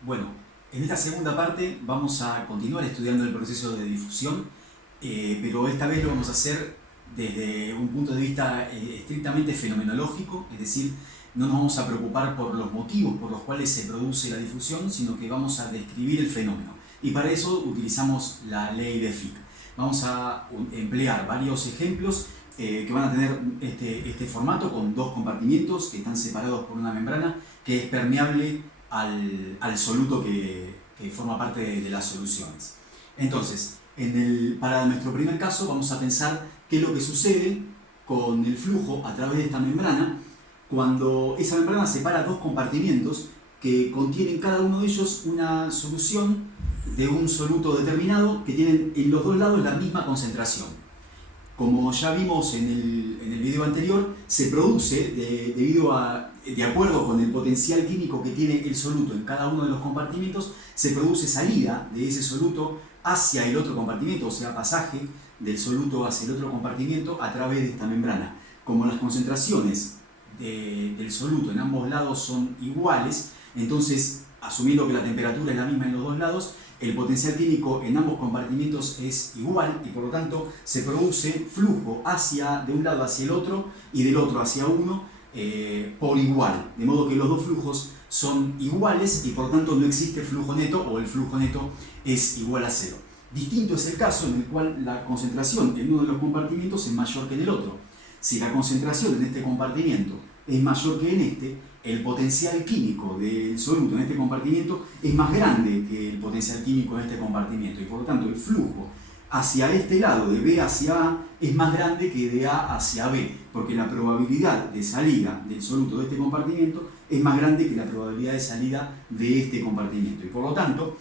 Bueno, en esta segunda parte vamos a continuar estudiando el proceso de difusión, pero esta vez lo vamos a hacer desde un punto de vista estrictamente fenomenológico, es decir, no nos vamos a preocupar por los motivos por los cuales se produce la difusión, sino que vamos a describir el fenómeno. Y para eso utilizamos la ley de Fick. Vamos a emplear varios ejemplos que van a tener este formato con dos compartimientos que están separados por una membrana que es permeable al soluto que forma parte de las soluciones. Entonces, para nuestro primer caso vamos a pensar qué es lo que sucede con el flujo a través de esta membrana cuando esa membrana separa dos compartimientos que contienen cada uno de ellos una solución de un soluto determinado que tienen en los dos lados la misma concentración. Como ya vimos en el video anterior, se produce de acuerdo con el potencial químico que tiene el soluto en cada uno de los compartimentos, se produce salida de ese soluto hacia el otro compartimento, o sea, pasaje del soluto hacia el otro compartimento a través de esta membrana. Como las concentraciones del soluto en ambos lados son iguales, entonces, asumiendo que la temperatura es la misma en los dos lados, el potencial químico en ambos compartimentos es igual y por lo tanto se produce flujo de un lado hacia el otro y del otro hacia uno por igual, de modo que los dos flujos son iguales y por lo tanto no existe flujo neto o el flujo neto es igual a cero. Distinto es el caso en el cual la concentración en uno de los compartimentos es mayor que en el otro. Si la concentración en este compartimento es mayor que en este, el potencial químico del soluto en este compartimento es más grande que el potencial químico en este compartimento y por lo tanto el flujo hacia este lado de B hacia A es más grande que de A hacia B, porque la probabilidad de salida del soluto de este compartimento es más grande que la probabilidad de salida de este compartimento y por lo tanto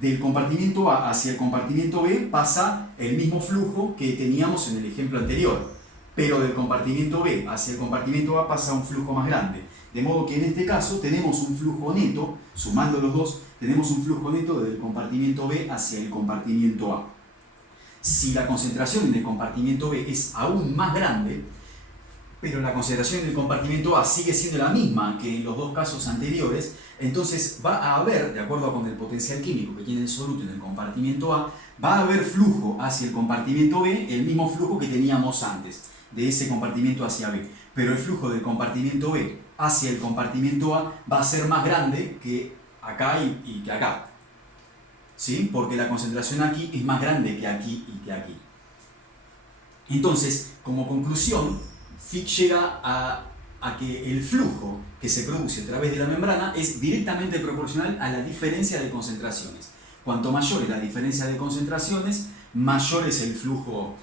del compartimento A hacia el compartimento B pasa el mismo flujo que teníamos en el ejemplo anterior, pero del compartimento B hacia el compartimento A pasa un flujo más grande. De modo que en este caso tenemos un flujo neto, sumando los dos, tenemos un flujo neto desde el compartimento B hacia el compartimento A. Si la concentración en el compartimento B es aún más grande, pero la concentración en el compartimento A sigue siendo la misma que en los dos casos anteriores, entonces va a haber, de acuerdo con el potencial químico que tiene el soluto en el compartimento A, va a haber flujo hacia el compartimento B, el mismo flujo que teníamos antes, de ese compartimento hacia B. Pero el flujo del compartimento B hacia el compartimento A va a ser más grande que acá y que acá. ¿Sí? Porque la concentración aquí es más grande que aquí y que aquí. Entonces, como conclusión, Fick llega a que el flujo que se produce a través de la membrana es directamente proporcional a la diferencia de concentraciones. Cuanto mayor es la diferencia de concentraciones, mayor es el flujo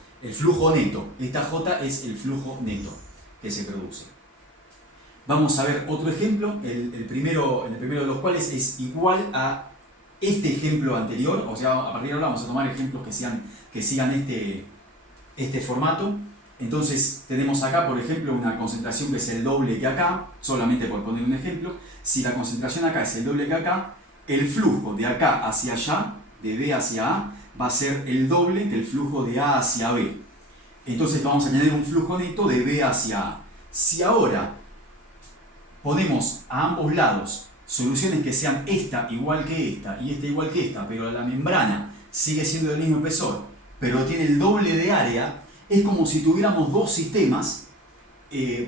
neto. Esta J es el flujo neto que se produce. Vamos a ver otro ejemplo, el primero de los cuales es igual a este ejemplo anterior, o sea, a partir de ahora vamos a tomar ejemplos que sigan este formato. Entonces tenemos acá, por ejemplo, una concentración que es el doble que acá, solamente por poner un ejemplo. Si la concentración acá es el doble que acá, el flujo de acá hacia allá, de B hacia A, va a ser el doble del flujo de A hacia B. Entonces vamos a añadir un flujo neto de B hacia A. Si ahora ponemos a ambos lados soluciones que sean esta igual que esta y esta igual que esta, pero la membrana sigue siendo del mismo espesor, pero tiene el doble de área, es como si tuviéramos dos sistemas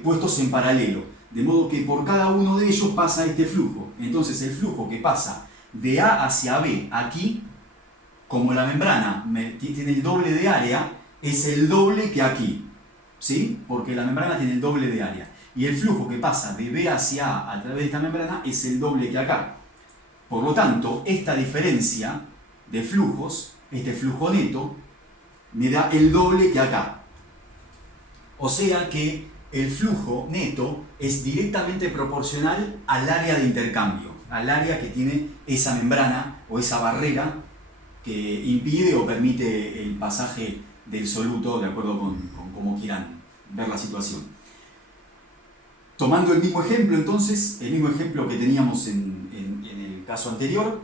puestos en paralelo, de modo que por cada uno de ellos pasa este flujo. Entonces el flujo que pasa de A hacia B aquí, como la membrana tiene el doble de área, es el doble que aquí, ¿sí? Porque la membrana tiene el doble de área. Y el flujo que pasa de B hacia A través de esta membrana es el doble que acá. Por lo tanto, esta diferencia de flujos, este flujo neto, me da el doble que acá. O sea que el flujo neto es directamente proporcional al área de intercambio, al área que tiene esa membrana o esa barrera que impide o permite el pasaje del soluto, de acuerdo con cómo quieran ver la situación. Tomando el mismo ejemplo entonces, el mismo ejemplo que teníamos en el caso anterior,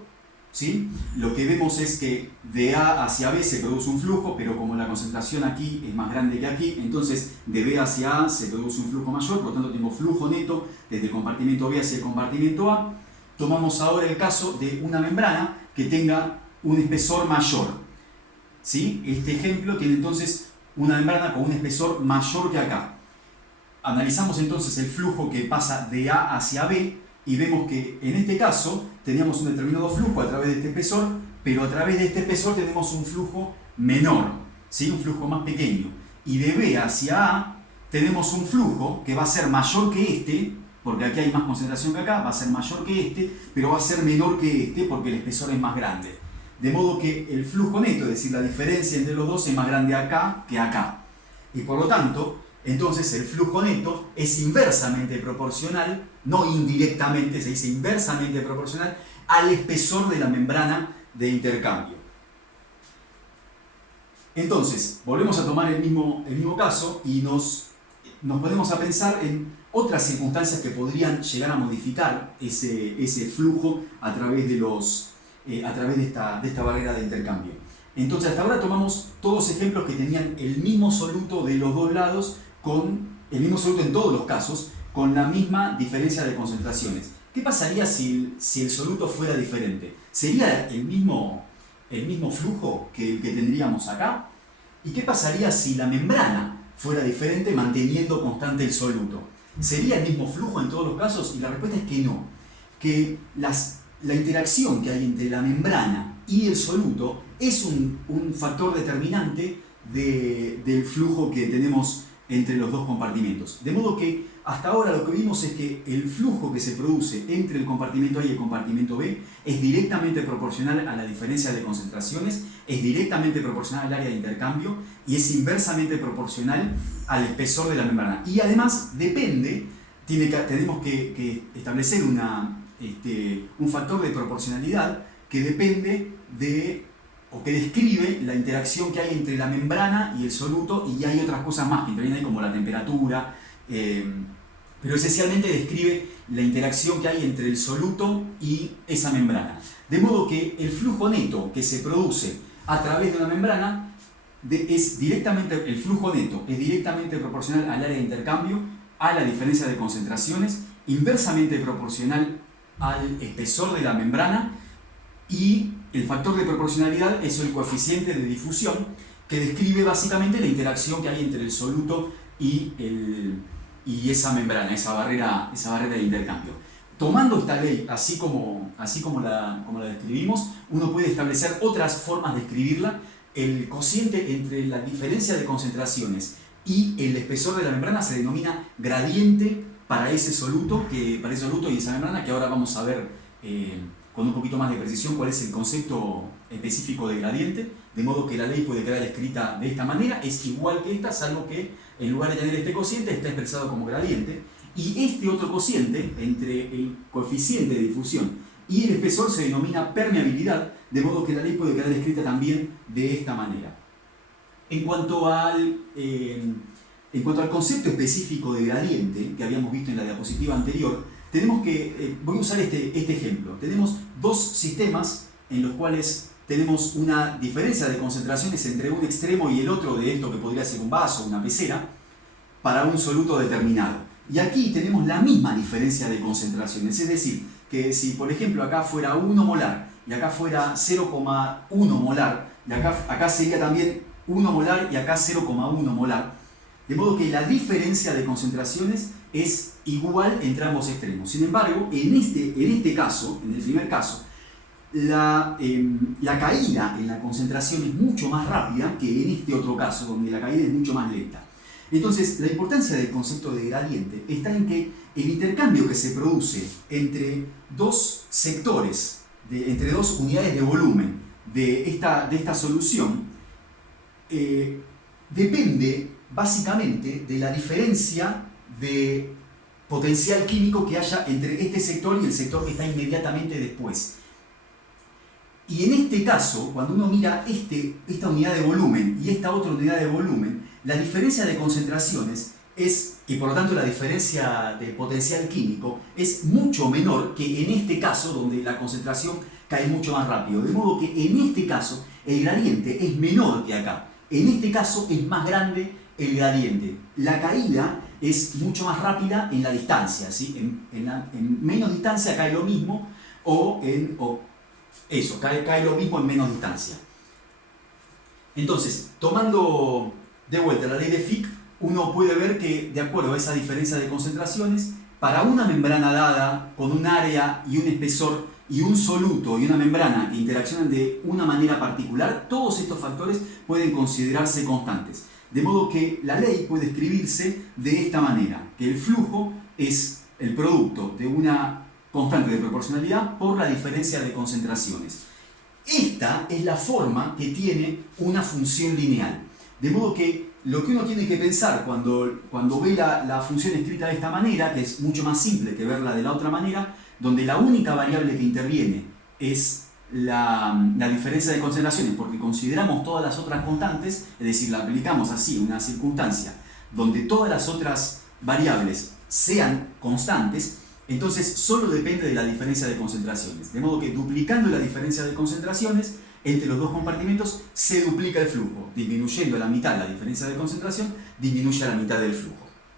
¿sí? Lo que vemos es que de A hacia B se produce un flujo, pero como la concentración aquí es más grande que aquí, entonces de B hacia A se produce un flujo mayor, por lo tanto tengo flujo neto desde el compartimento B hacia el compartimento A. tomamos ahora el caso de una membrana que tenga un espesor mayor. ¿Sí? Este ejemplo tiene entonces una membrana con un espesor mayor que acá. Analizamos entonces el flujo que pasa de A hacia B y vemos que en este caso teníamos un determinado flujo a través de este espesor, pero a través de este espesor tenemos un flujo menor, ¿sí? Un flujo más pequeño. Y de B hacia A tenemos un flujo que va a ser mayor que este, porque aquí hay más concentración que acá, va a ser mayor que este, pero va a ser menor que este porque el espesor es más grande. De modo que el flujo neto, es decir, la diferencia entre los dos es más grande acá que acá. Y por lo tanto, entonces el flujo neto es inversamente proporcional, no indirectamente, se dice inversamente proporcional al espesor de la membrana de intercambio. Entonces, volvemos a tomar el mismo caso y nos ponemos a pensar en otras circunstancias que podrían llegar a modificar ese flujo a través de esta barrera de intercambio. Entonces, hasta ahora tomamos todos ejemplos que tenían el mismo soluto de los dos lados, con el mismo soluto en todos los casos, con la misma diferencia de concentraciones. ¿Qué pasaría si el soluto fuera diferente? ¿Sería el mismo flujo que tendríamos acá? ¿Y qué pasaría si la membrana fuera diferente manteniendo constante el soluto? ¿Sería el mismo flujo en todos los casos? Y la respuesta es que no. Que la interacción que hay entre la membrana y el soluto es un factor determinante del flujo que tenemos entre los dos compartimentos. De modo que hasta ahora lo que vimos es que el flujo que se produce entre el compartimento A y el compartimento B es directamente proporcional a la diferencia de concentraciones, es directamente proporcional al área de intercambio y es inversamente proporcional al espesor de la membrana. Y además tenemos que establecer un factor de proporcionalidad que depende o que describe la interacción que hay entre la membrana y el soluto, y hay otras cosas más que intervienen ahí como la temperatura, pero esencialmente describe la interacción que hay entre el soluto y esa membrana. De modo que el flujo neto que se produce a través de una membrana el flujo neto es directamente proporcional al área de intercambio, a la diferencia de concentraciones, inversamente proporcional al espesor de la membrana, y el factor de proporcionalidad es el coeficiente de difusión que describe básicamente la interacción que hay entre el soluto y esa membrana, esa barrera de intercambio. Tomando esta ley así como la describimos, uno puede establecer otras formas de escribirla. El cociente entre la diferencia de concentraciones y el espesor de la membrana se denomina gradiente para ese soluto y esa membrana, que ahora vamos a ver con un poquito más de precisión cuál es el concepto específico de gradiente, de modo que la ley puede quedar escrita de esta manera, es igual que esta, salvo que en lugar de tener este cociente está expresado como gradiente, y este otro cociente entre el coeficiente de difusión y el espesor se denomina permeabilidad, de modo que la ley puede quedar escrita también de esta manera. En cuanto al concepto específico de gradiente que habíamos visto en la diapositiva anterior, voy a usar este ejemplo. Tenemos dos sistemas en los cuales tenemos una diferencia de concentraciones entre un extremo y el otro de esto que podría ser un vaso, una pecera, para un soluto determinado. Y aquí tenemos la misma diferencia de concentraciones, es decir, que si por ejemplo acá fuera 1 molar y acá fuera 0,1 molar, y acá sería también 1 molar y acá 0,1 molar, de modo que la diferencia de concentraciones es igual entre ambos extremos. Sin embargo, en este caso, en el primer caso, la caída en la concentración es mucho más rápida que en este otro caso, donde la caída es mucho más lenta. Entonces, la importancia del concepto de gradiente está en que el intercambio que se produce entre dos sectores, entre dos unidades de volumen de esta solución, depende básicamente de la diferencia de potencial químico que haya entre este sector y el sector que está inmediatamente después. Y en este caso, cuando uno mira esta unidad de volumen y esta otra unidad de volumen, la diferencia de concentraciones y por lo tanto la diferencia de potencial químico es mucho menor que en este caso, donde la concentración cae mucho más rápido. De modo que en este caso el gradiente es menor que acá. En este caso es más grande el gradiente. La caída es mucho más rápida en la distancia, ¿sí? En menos distancia cae lo mismo, cae lo mismo en menos distancia. Entonces, tomando de vuelta la ley de Fick, uno puede ver que, de acuerdo a esa diferencia de concentraciones, para una membrana dada, con un área y un espesor y un soluto y una membrana que interaccionan de una manera particular, todos estos factores pueden considerarse constantes. De modo que la ley puede escribirse de esta manera, que el flujo es el producto de una constante de proporcionalidad por la diferencia de concentraciones. Esta es la forma que tiene una función lineal. De modo que lo que uno tiene que pensar cuando ve la función escrita de esta manera, que es mucho más simple que verla de la otra manera, donde la única variable que interviene es la diferencia de concentraciones, porque consideramos todas las otras constantes, es decir, la aplicamos así en una circunstancia donde todas las otras variables sean constantes, entonces solo depende de la diferencia de concentraciones. De modo que duplicando la diferencia de concentraciones entre los dos compartimentos se duplica el flujo. Disminuyendo a la mitad la diferencia de concentración, disminuye a la mitad del flujo.